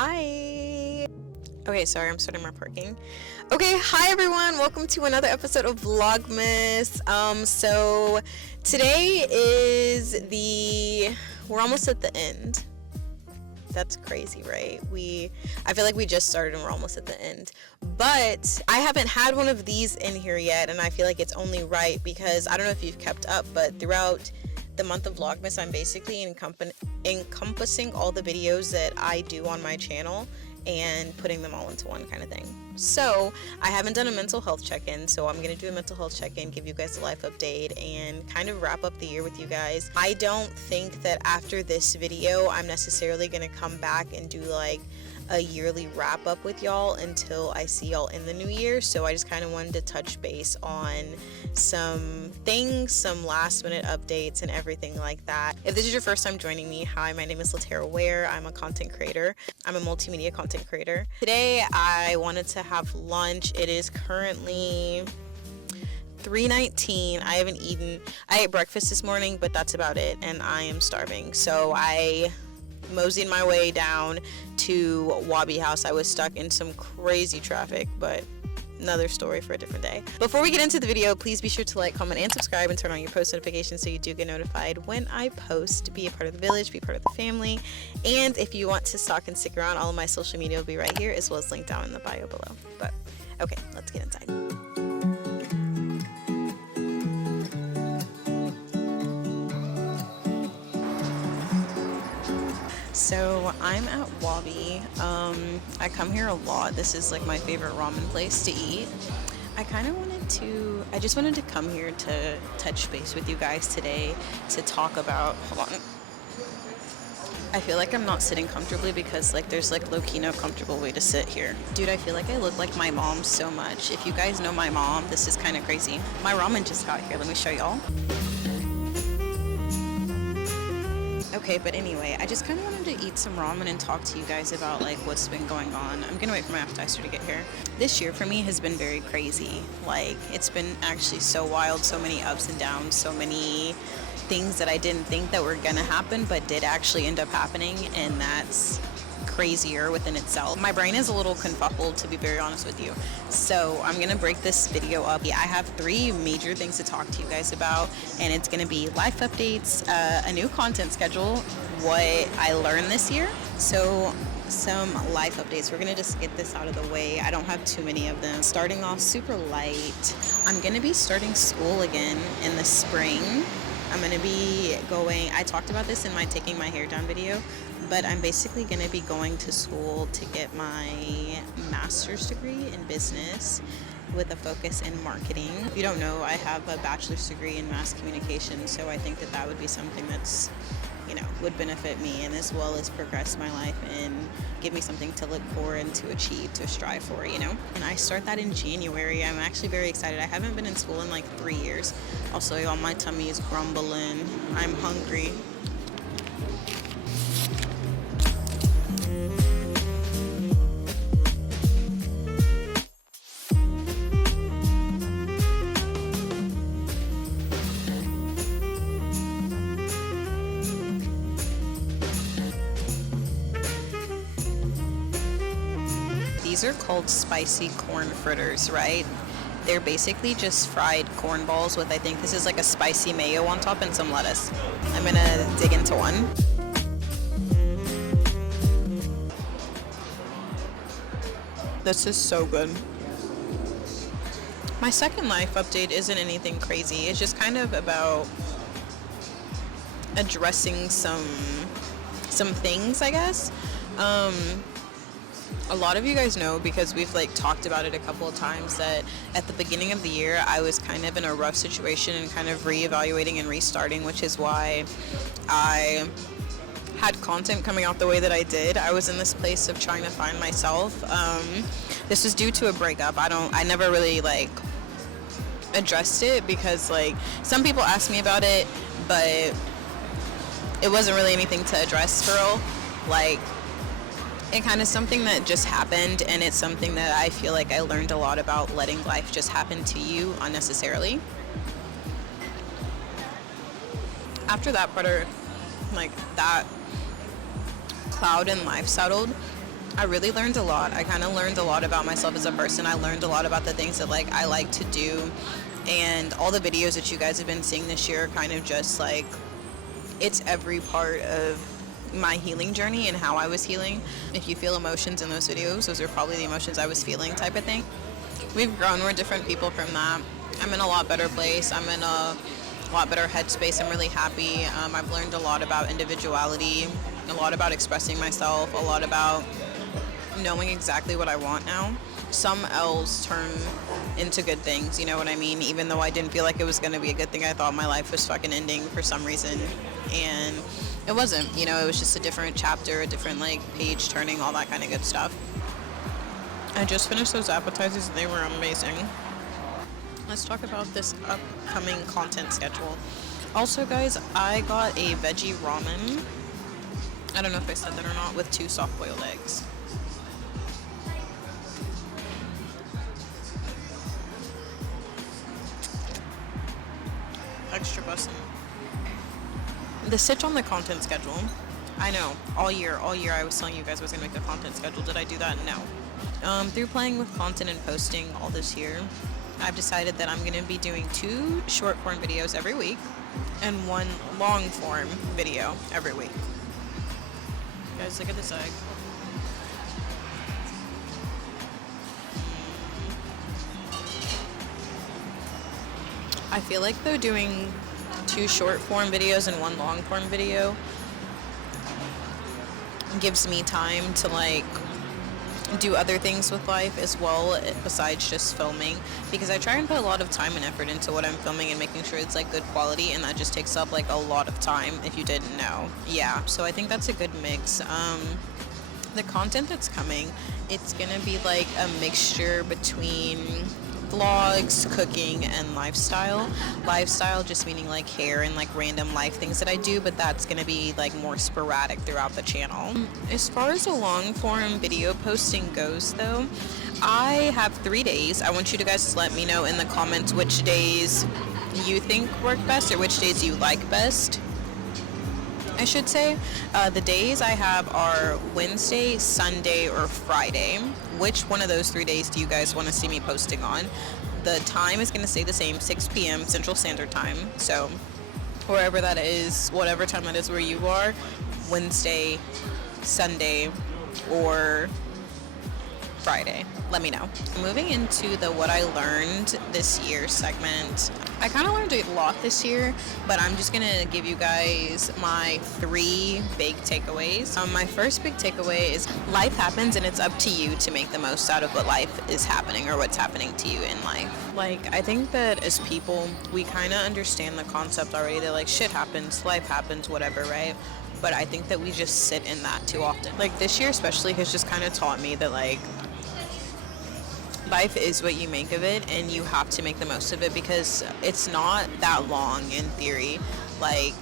Hi. Okay, sorry, I'm starting my parking. Okay, hi everyone. Welcome to another episode of Vlogmas. So today is we're almost at the end. That's crazy, right? I feel like we just started and we're almost at the end. But I haven't had one of these in here yet, and I feel like it's only right because I don't know if you've kept up, but throughout the month of Vlogmas, I'm basically encompassing all the videos that I do on my channel and putting them all into one kind of thing. So I haven't done a mental health check-in, so I'm going to do a mental health check-in, give you guys a life update, and kind of wrap up the year with you guys. I don't think that after this video I'm necessarily going to come back and do like a yearly wrap up with y'all until I see y'all in the new year. So I just kind of wanted to touch base on some things, some last minute updates and everything like that. If this is your first time joining me, hi, my name is Latera Ware. I'm a content creator. I'm a multimedia content creator. Today I wanted to have lunch. It is currently 3:19. I haven't eaten. I ate breakfast this morning, but that's about it, and I am starving. So I moseyed my way down to Wabi House. I was stuck in some crazy traffic, but another story for a different day. Before we get into the video, please be sure to like, comment, and subscribe, and turn on your post notifications so you do get notified when I post. Be a part of the village, be part of the family, and if you want to stalk and stick around, all of my social media will be right here, as well as linked down in the bio below. But okay, let's get inside. So I'm at Wabi. I come here a lot. This is like my favorite ramen place to eat. I just wanted to come here to touch base with you guys today to talk about, hold on. I feel like I'm not sitting comfortably because like there's like low-key no comfortable way to sit here. Dude, I feel like I look like my mom so much. If you guys know my mom, this is kind of crazy. My ramen just got here. Let me show y'all. Okay, but anyway, I just kind of wanted to eat some ramen and talk to you guys about like what's been going on. I'm gonna wait for my appetizer to get here. This year for me has been very crazy. Like, it's been actually so wild, so many ups and downs, so many things that I didn't think that were gonna happen but did actually end up happening, and that's crazier within itself. My brain is a little confuzzled, to be very honest with you. So I'm gonna break this video up. I have 3 major things to talk to you guys about, and it's gonna be life updates, a new content schedule, what I learned this year. So some life updates. We're gonna just get this out of the way. I don't have too many of them. Starting off super light, I'm gonna be starting school again in the spring. I'm gonna be going, I talked about this in my taking my hair down video, but I'm basically going to be going to school to get my master's degree in business with a focus in marketing. If you don't know, I have a bachelor's degree in mass communication, so I think that that would be something that's, you know, would benefit me, and as well as progress my life and give me something to look for and to achieve, to strive for, you know. And I start that in January. I'm actually very excited. I haven't been in school in like 3 years. Also, y'all, my tummy is grumbling. I'm hungry. These are called spicy corn fritters, right? They're basically just fried corn balls with, I think this is like a spicy mayo on top and some lettuce. I'm gonna dig into one. This is so good. My second life update isn't anything crazy. It's just kind of about addressing some things, I guess. A lot of you guys know, because we've like talked about it a couple of times, that at the beginning of the year I was kind of in a rough situation and kind of reevaluating and restarting, which is why I had content coming out the way that I did. I was in this place of trying to find myself. This was due to a breakup. I never really like addressed it because like some people asked me about it, but it wasn't really anything to address for real. Like, it kind of something that just happened, and it's something that I feel like I learned a lot about letting life just happen to you unnecessarily. After that part, like that cloud in life settled, I really learned a lot. I kind of learned a lot about myself as a person. I learned a lot about the things that like I like to do, and all the videos that you guys have been seeing this year are kind of just like, it's every part of my healing journey and how I was healing. If you feel emotions in those videos, those are probably the emotions I was feeling, type of thing. We've grown, we're different people from that. I'm in a lot better place. I'm in a lot better headspace. I'm really happy. I've learned a lot about individuality, a lot about expressing myself, a lot about knowing exactly what I want now. Some L's turn into good things, you know what I mean? Even though I didn't feel like it was going to be a good thing, I thought my life was fucking ending for some reason. And it wasn't, you know, it was just a different chapter, a different like page turning, all that kind of good stuff. I just finished those appetizers and they were amazing. Let's talk about this upcoming content schedule. Also, guys, I got a veggie ramen. I don't know if I said that or not, with 2 soft-boiled eggs. Extra bussin'. The sitch on the content schedule. I know, all year I was telling you guys I was going to make a content schedule. Did I do that? No. Through playing with content and posting all this year, I've decided that I'm going to be doing 2 short form videos every week and 1 long form video every week. Guys, look at this egg. I feel like though doing 2 short form videos and 1 long form video gives me time to like do other things with life as well besides just filming, because I try and put a lot of time and effort into what I'm filming and making sure it's like good quality, and that just takes up like a lot of time if you didn't know. Yeah, so I think that's a good mix. The content that's coming, it's gonna be like a mixture between vlogs, cooking, and lifestyle. Lifestyle just meaning like hair and like random life things that I do, but that's gonna be like more sporadic throughout the channel. As far as a long form video posting goes though, I have 3 days. I want you to guys to let me know in the comments which days you think work best, or which days you like best, I should say. The days I have are Wednesday, Sunday, or Friday. Which one of those 3 days do you guys want to see me posting on? The time is going to stay the same, 6 p.m. Central Standard Time. So wherever that is, whatever time that is where you are, Wednesday, Sunday, or Friday. Let me know. Moving into the what I learned this year segment. I kind of learned a lot this year, but I'm just gonna give you guys my 3 big takeaways. My first big takeaway is life happens and it's up to you to make the most out of what life is happening or what's happening to you in life. Like, I think that as people, we kind of understand the concept already that like shit happens, life happens, whatever, right? But I think that we just sit in that too often. Like this year especially has just kind of taught me that like life is what you make of it, and you have to make the most of it, because it's not that long in theory. Like,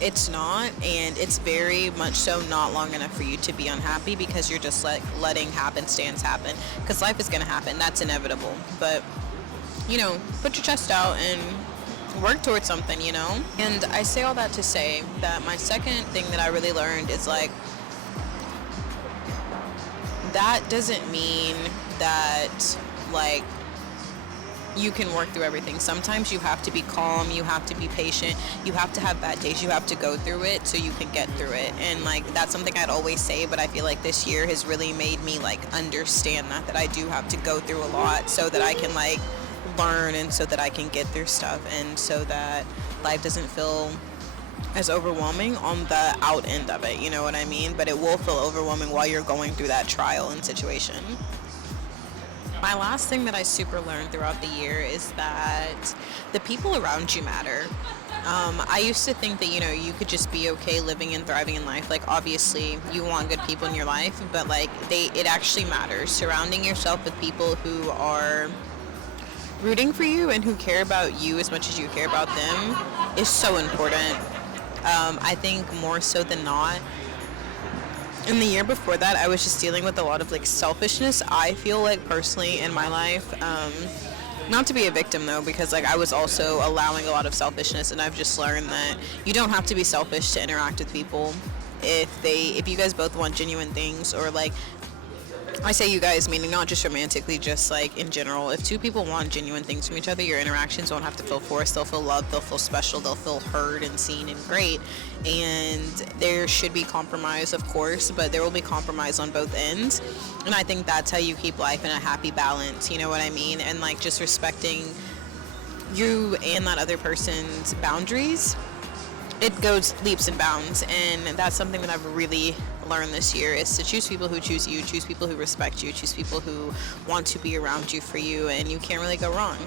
it's not, and it's very much so not long enough for you to be unhappy, because you're just like letting happenstance happen, because life is going to happen. That's inevitable. But, you know, put your chest out and work towards something, you know? And I say all that to say that my second thing that I really learned is like, that doesn't mean that like you can work through everything. Sometimes you have to be calm, you have to be patient, you have to have bad days, you have to go through it so you can get through it. And like that's something I'd always say, but I feel like this year has really made me like understand that I do have to go through a lot so that I can like learn, and so that I can get through stuff, and so that life doesn't feel as overwhelming on the out end of it, you know what I mean? But it will feel overwhelming while you're going through that trial and situation. My last thing that I super learned throughout the year is that the people around you matter. I used to think that, you know, you could just be okay living and thriving in life. Like, obviously, you want good people in your life, but, like, it actually matters. Surrounding yourself with people who are rooting for you and who care about you as much as you care about them is so important. I think more so than not. In the year before that, I was just dealing with a lot of, like, selfishness, I feel like, personally, in my life. Not to be a victim, though, because, like, I was also allowing a lot of selfishness, and I've just learned that you don't have to be selfish to interact with people. if you guys both want genuine things, or like, I say you guys, meaning not just romantically, just like in general. If two people want genuine things from each other, your interactions won't have to feel forced. They'll feel loved, they'll feel special, they'll feel heard and seen and great. And there should be compromise, of course, but there will be compromise on both ends. And I think that's how you keep life in a happy balance, you know what I mean? And like just respecting you and that other person's boundaries. It goes leaps and bounds, and that's something that I've really learned this year, is to choose people who choose you, choose people who respect you, choose people who want to be around you for you, and you can't really go wrong.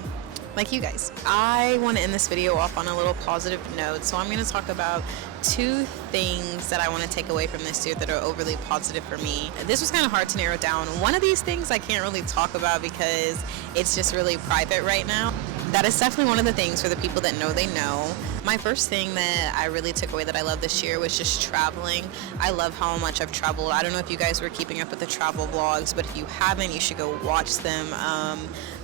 Like you guys. I want to end this video off on a little positive note, so I'm going to talk about 2 things that I want to take away from this year that are overly positive for me. This was kind of hard to narrow down. One of these things I can't really talk about because it's just really private right now. That is definitely one of the things for the people that know they know. My first thing that I really took away that I love this year was just traveling. I love how much I've traveled. I don't know if you guys were keeping up with the travel vlogs, but if you haven't, you should go watch them.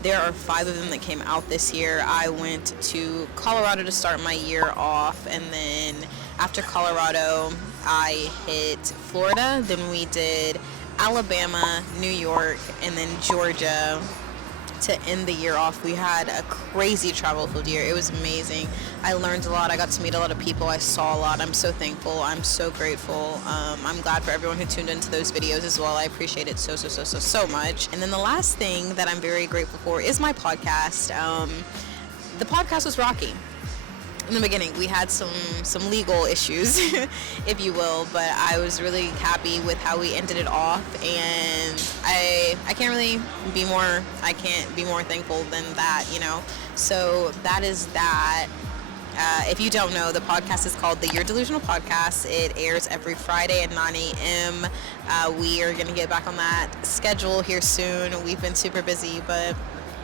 There are 5 of them that came out this year. I went to Colorado to start my year off, and then after Colorado, I hit Florida. Then we did Alabama, New York, and then Georgia to end the year off. We had a crazy travel-filled year. It was amazing. I learned a lot. I got to meet a lot of people. I saw a lot. I'm so thankful. I'm so grateful. I'm glad for everyone who tuned into those videos as well. I appreciate it so much. And then the last thing that I'm very grateful for is my podcast. The podcast was rocky. In the beginning, we had some legal issues, if you will, but I was really happy with how we ended it off, and I can't be more thankful than that, you know. So that is that. If you don't know, the podcast is called the Your Delusional Podcast. It airs every Friday at 9 a.m. We are going to get back on that schedule here soon. We've been super busy, but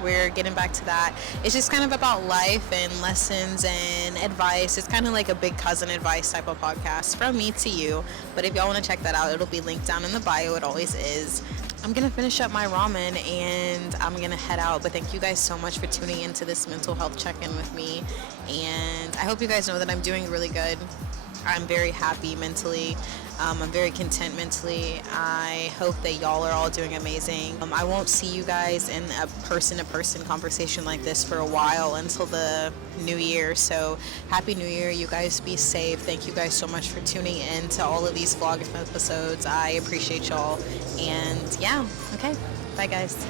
we're getting back to that. It's just kind of about life and lessons and advice. It's kind of like a big cousin advice type of podcast from me to you. But if y'all want to check that out, it'll be linked down in the bio. It always is. I'm going to finish up my ramen and I'm going to head out. But thank you guys so much for tuning into this mental health check-in with me. And I hope you guys know that I'm doing really good. I'm very happy mentally. I'm very content mentally. I hope that y'all are all doing amazing. I won't see you guys in a person-to-person conversation like this for a while until the new year. So happy new year. You guys be safe. Thank you guys so much for tuning in to all of these Vlogmas episodes. I appreciate y'all. And yeah, okay. Bye guys.